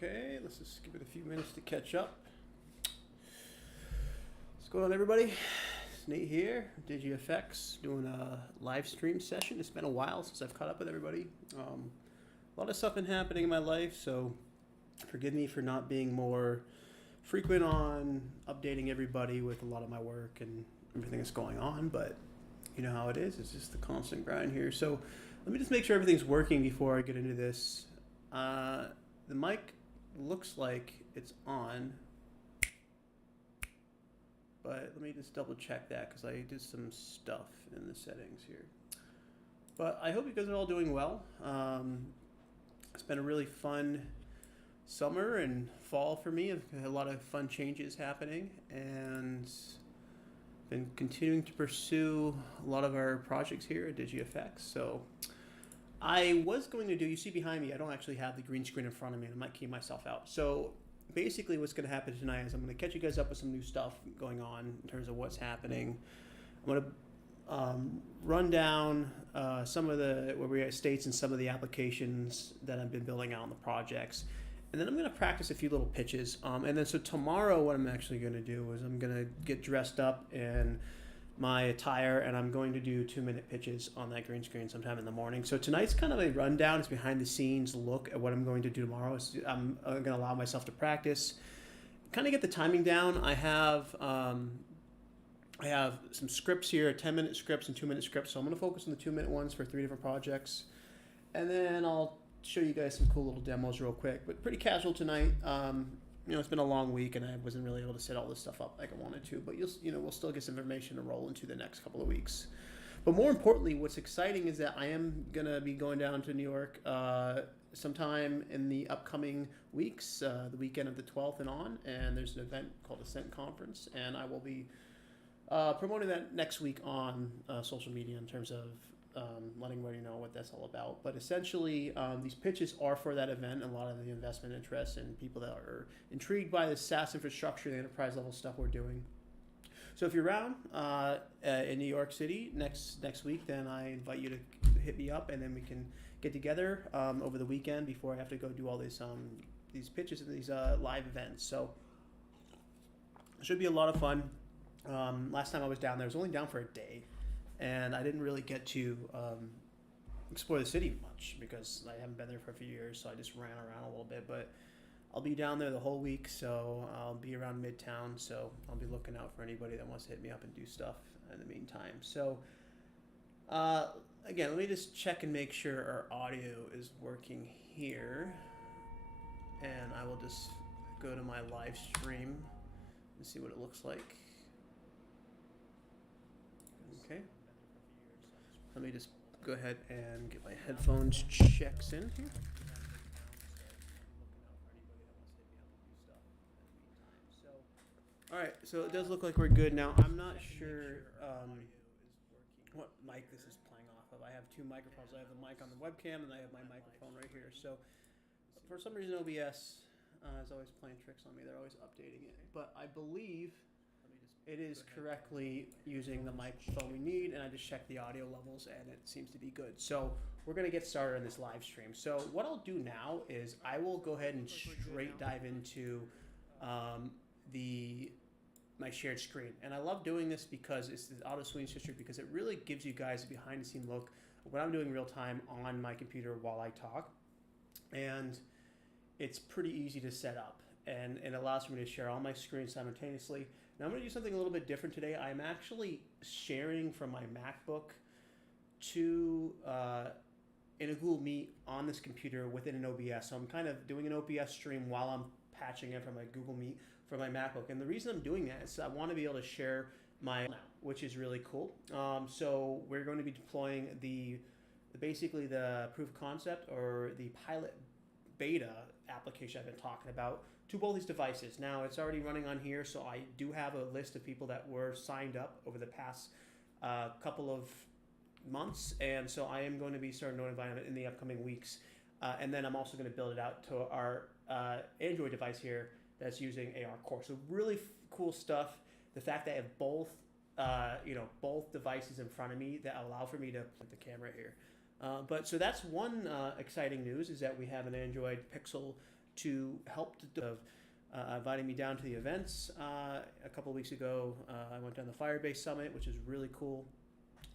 Okay, let's just give it a few minutes to catch up. What's going on, everybody? It's Nate here, DigiFX, doing a live stream session. It's been a while since I've caught up with everybody. A lot of stuff been happening in my life, so forgive me for not being more frequent on updating everybody with a lot of my work and everything that's going on, but you know how it is. It's just the constant grind here. So let me just make sure everything's working before I get into this. The mic looks like it's on, but let me just double check that because I did some stuff in the settings here. But I hope you guys are all doing well. It's been a really fun summer and fall for me. I've had a lot of fun changes happening and been continuing to pursue a lot of our projects here at DigiFX. So I was going to do, you see behind me, I don't actually have the green screen in front of me, and I might key myself out. So basically what's going to happen tonight is I'm going to catch you guys up with some new stuff going on in terms of what's happening. I'm going to run down some of the where we're at states and some of the applications that I've been building out on the projects. And then I'm going to practice a few little pitches. And then so tomorrow what I'm actually going to do is I'm going to get dressed up in my attire, and I'm going to do 2-minute pitches on that green screen sometime in the morning. So tonight's kind of a rundown. It's behind the scenes look at what I'm going to do tomorrow. I'm going to allow myself to practice, kind of get the timing down. I have some scripts here, 10-minute scripts and 2-minute scripts. So I'm going to focus on the 2-minute ones for 3 different projects. And then I'll show you guys some cool little demos real quick, but pretty casual tonight. You know, it's been a long week and I wasn't really able to set all this stuff up like I wanted to, but we'll still get some information to roll into the next couple of weeks. But more importantly, what's exciting is that I am going to be going down to New York sometime in the upcoming weeks, the weekend of the 12th and on, and there's an event called Ascent Conference, and I will be promoting that next week on social media in terms of letting everybody know what that's all about. But essentially, these pitches are for that event, and a lot of the investment interests and people that are intrigued by the SaaS infrastructure, the enterprise level stuff we're doing. So if you're around in New York City next week, then I invite you to hit me up, and then we can get together over the weekend before I have to go do all these pitches and these live events. So it should be a lot of fun. Last time I was down there, I was only down for a day. And I didn't really get to explore the city much because I haven't been there for a few years, so I just ran around a little bit. But I'll be down there the whole week, so I'll be around Midtown. So I'll be looking out for anybody that wants to hit me up and do stuff in the meantime. So again, let me just check and make sure our audio is working here, and I will just go to my live stream and see what it looks like. Okay. Let me just go ahead and get my headphones checks in here. All right, so it does look like we're good now. I'm not sure what mic this is playing off of. I have two microphones. I have the mic on the webcam, and I have my microphone right here. So for some reason, OBS is always playing tricks on me. They're always updating it. But I believe it is correctly using the microphone we need, and I just checked the audio levels, and it seems to be good. So we're going to get started on this live stream. So what I'll do now is I will go ahead and straight dive into my shared screen. And I love doing this because it's the auto swing switcher, because it really gives you guys a behind the scene look of what I'm doing real time on my computer while I talk. And it's pretty easy to set up, and it allows for me to share all my screens simultaneously. Now I'm going to do something a little bit different today. I'm actually sharing from my MacBook to in a Google Meet on this computer within an OBS. So I'm kind of doing an OBS stream while I'm patching in from my Google Meet from my MacBook. And the reason I'm doing that is I want to be able to share which is really cool. So we're going to be deploying basically the proof of concept, or the pilot beta application I've been talking about, to both these devices. Now it's already running on here, so I do have a list of people that were signed up over the past couple of months, and so I am going to be starting notifying them in the upcoming weeks. And then I'm also going to build it out to our Android device here that's using AR Core. So really cool stuff. The fact that I have both devices in front of me that allow for me to put the camera here. So that's one exciting news, is that we have an Android Pixel to help inviting me down to the events. A couple of weeks ago, I went down the Firebase Summit, which is really cool.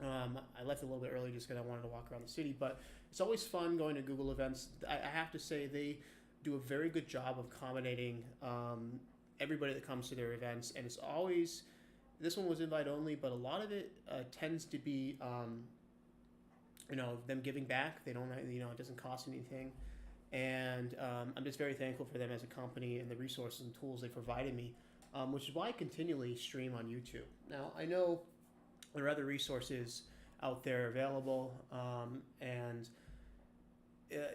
I left a little bit early just because I wanted to walk around the city, but it's always fun going to Google events. I have to say they do a very good job of accommodating everybody that comes to their events, and it's always, this one was invite only, but a lot of it tends to be them giving back. They don't, it doesn't cost anything. And I'm just very thankful for them as a company and the resources and tools they provided me, which is why I continually stream on YouTube. Now, I know there are other resources out there available, and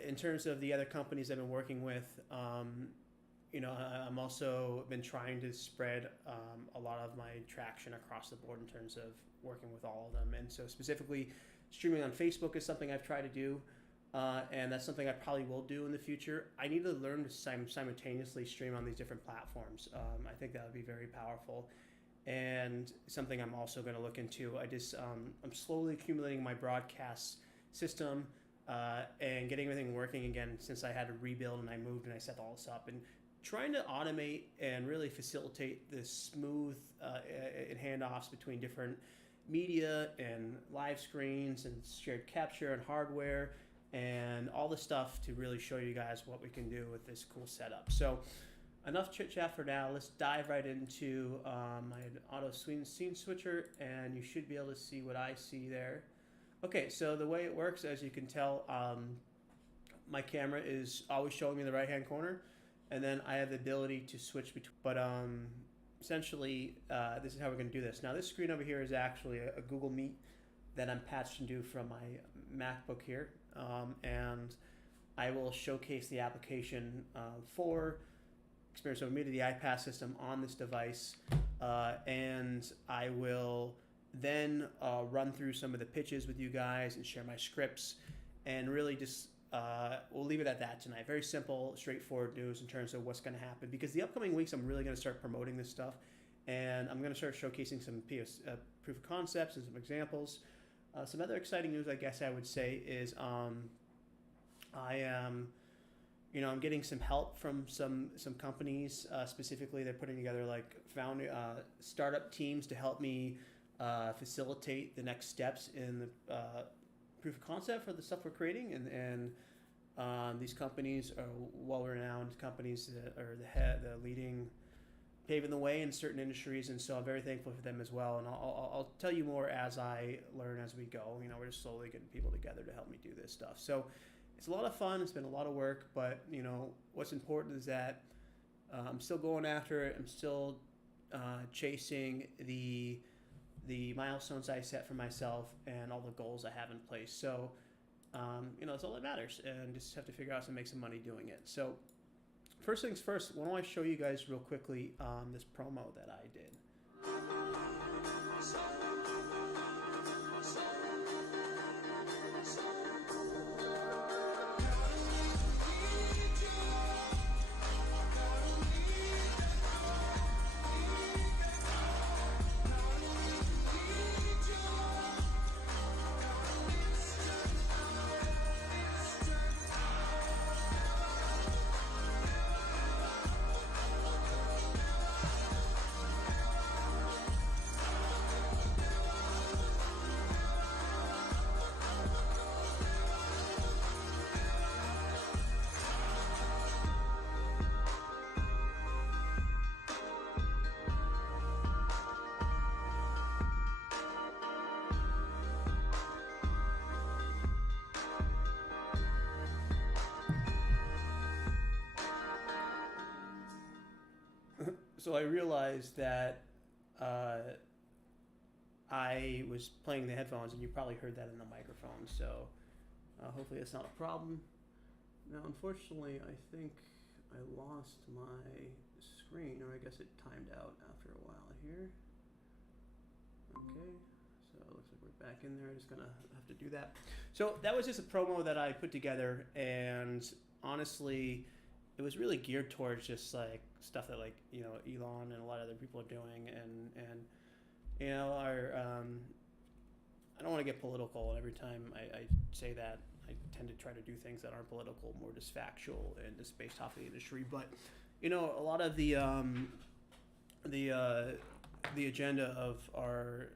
in terms of the other companies I've been working with, I'm also been trying to spread a lot of my traction across the board in terms of working with all of them. And so specifically, streaming on Facebook is something I've tried to do, and that's something I probably will do in the future. I need to learn to simultaneously stream on these different platforms. I think that would be very powerful, and something I'm also going to look into. I'm slowly accumulating my broadcast system and getting everything working again, since I had to rebuild and I moved and I set all this up, and trying to automate and really facilitate the smooth handoffs between different media and live screens and shared capture and hardware and all the stuff to really show you guys what we can do with this cool setup. So enough chit chat for now. Let's dive right into my auto scene switcher, and you should be able to see what I see there. Okay, so the way it works, as you can tell, my camera is always showing me in the right hand corner, and then I have the ability to switch between, but essentially, this is how we're going to do this. Now, this screen over here is actually a Google Meet that I'm patched into from my MacBook here, and I will showcase the application for Experience Over Media, the iPass system on this device, and I will then run through some of the pitches with you guys and share my scripts, and really just we'll leave it at that tonight. Very simple, straightforward news in terms of what's going to happen, because the upcoming weeks I'm really going to start promoting this stuff, and I'm going to start showcasing some proof of concepts and some examples. Some other exciting news, I guess I would say, is I am, I'm getting some help from some companies. Specifically, they're putting together startup teams to help me facilitate the next steps in the proof of concept for the stuff we're creating, and These companies are well-renowned companies that are the leading, paving the way in certain industries, and so I'm very thankful for them as well. And I'll tell you more as I learn as we go. You know, we're just slowly getting people together to help me do this stuff. So it's a lot of fun. It's been a lot of work, but you know what's important is that I'm still going after it. I'm still chasing the milestones I set for myself and all the goals I have in place. So you know, that's all that matters, and just have to figure out how to make some money doing it. So first things first, why don't I show you guys real quickly this promo that I did. So I realized that I was playing the headphones, and you probably heard that in the microphone. So hopefully that's not a problem. Now, unfortunately, I think I lost my screen, or I guess it timed out after a while here. Okay, so it looks like we're back in there. Just gonna have to do that. So that was just a promo that I put together, and honestly, it was really geared towards just like stuff that, like, you know, Elon and a lot of other people are doing, and you know, I don't want to get political, and every time I say that, I tend to try to do things that aren't political, more just factual and just based off of the industry. But you know, a lot of the agenda of our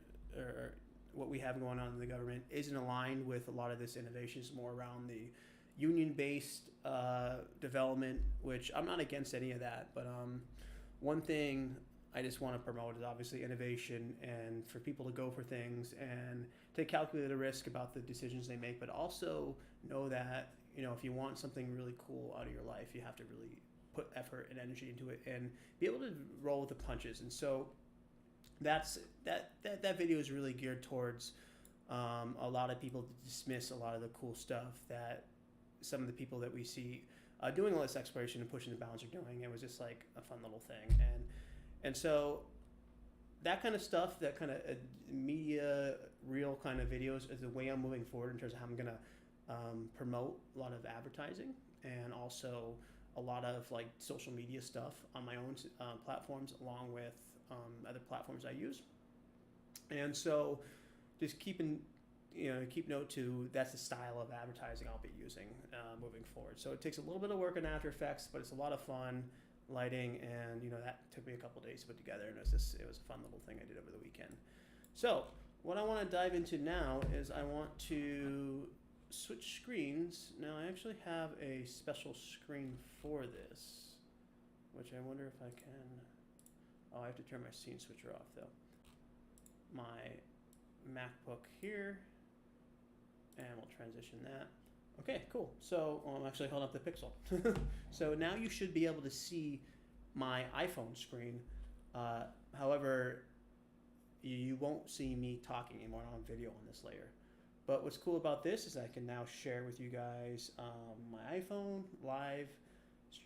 what we have going on in the government isn't aligned with a lot of this innovation. Is more around the union-based development, which I'm not against any of that. But one thing I just want to promote is obviously innovation, and for people to go for things and take calculated risk about the decisions they make, but also know that, you know, if you want something really cool out of your life, you have to really put effort and energy into it and be able to roll with the punches. And so that video is really geared towards a lot of people to dismiss a lot of the cool stuff that some of the people that we see doing all this exploration and pushing the bounds are doing. It was just like a fun little thing. And so that kind of stuff, that kind of media, real kind of videos is the way I'm moving forward in terms of how I'm going to promote a lot of advertising, and also a lot of like social media stuff on my own platforms, along with other platforms I use. And so just keep note to that's the style of advertising I'll be using moving forward. So it takes a little bit of work in After Effects, but it's a lot of fun. Lighting, and you know, that took me a couple days to put together, and it was a fun little thing I did over the weekend. So what I want to dive into now is I want to switch screens. Now I actually have a special screen for this, which I wonder if I can. Oh, I have to turn my scene switcher off though. My MacBook here, and we'll transition that. Okay, cool. So I'm actually holding up the Pixel. So now you should be able to see my iPhone screen. However, you won't see me talking anymore on video on this layer. But what's cool about this is I can now share with you guys my iPhone live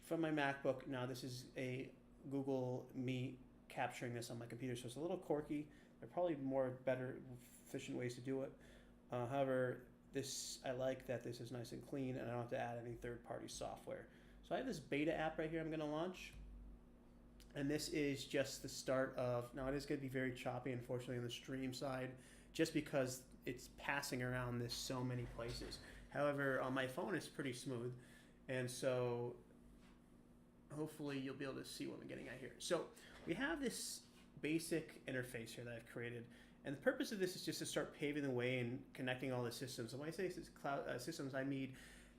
from my MacBook. Now this is a Google Meet capturing this on my computer, so it's a little quirky. There are probably better, efficient ways to do it. However, I like that this is nice and clean, and I don't have to add any third-party software. So I have this beta app right here I'm going to launch, and this is just the start of. Now it is going to be very choppy, unfortunately, on the stream side, just because it's passing around this so many places. However, on my phone it's pretty smooth, and so hopefully you'll be able to see what I'm getting at here. So we have this basic interface here that I've created. And the purpose of this is just to start paving the way and connecting all the systems. And when I say cloud systems, I mean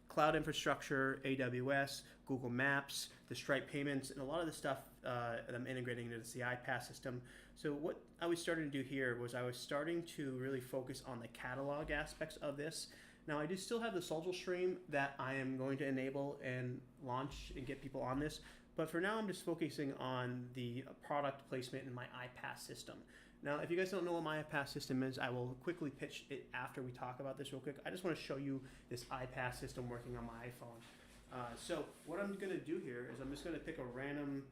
cloud infrastructure, AWS, Google Maps, the Stripe payments, and a lot of the stuff that I'm integrating into the iPaaS system. So what I was starting to do here was I was starting to really focus on the catalog aspects of this. Now I do still have the social stream that I am going to enable and launch and get people on this, but for now I'm just focusing on the product placement in my iPaaS system. Now, if you guys don't know what my iPaaS system is, I will quickly pitch it after we talk about this real quick. I just want to show you this iPaaS system working on my iPhone. So what I'm going to do here is I'm just going to pick a random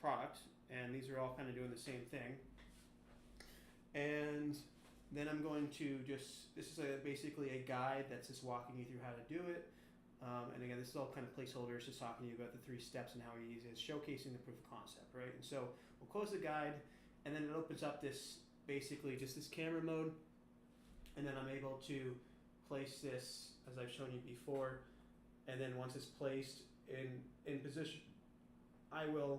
product, and these are all kind of doing the same thing. And then I'm going to just, this is basically a guide that's just walking you through how to do it. And again, this is all kind of placeholders, just talking to you about the 3 steps and how we use it. It's showcasing the proof of concept, right? And so we'll close the guide, and then it opens up this, basically just this camera mode. And then I'm able to place this, as I've shown you before. And then once it's placed in position, I will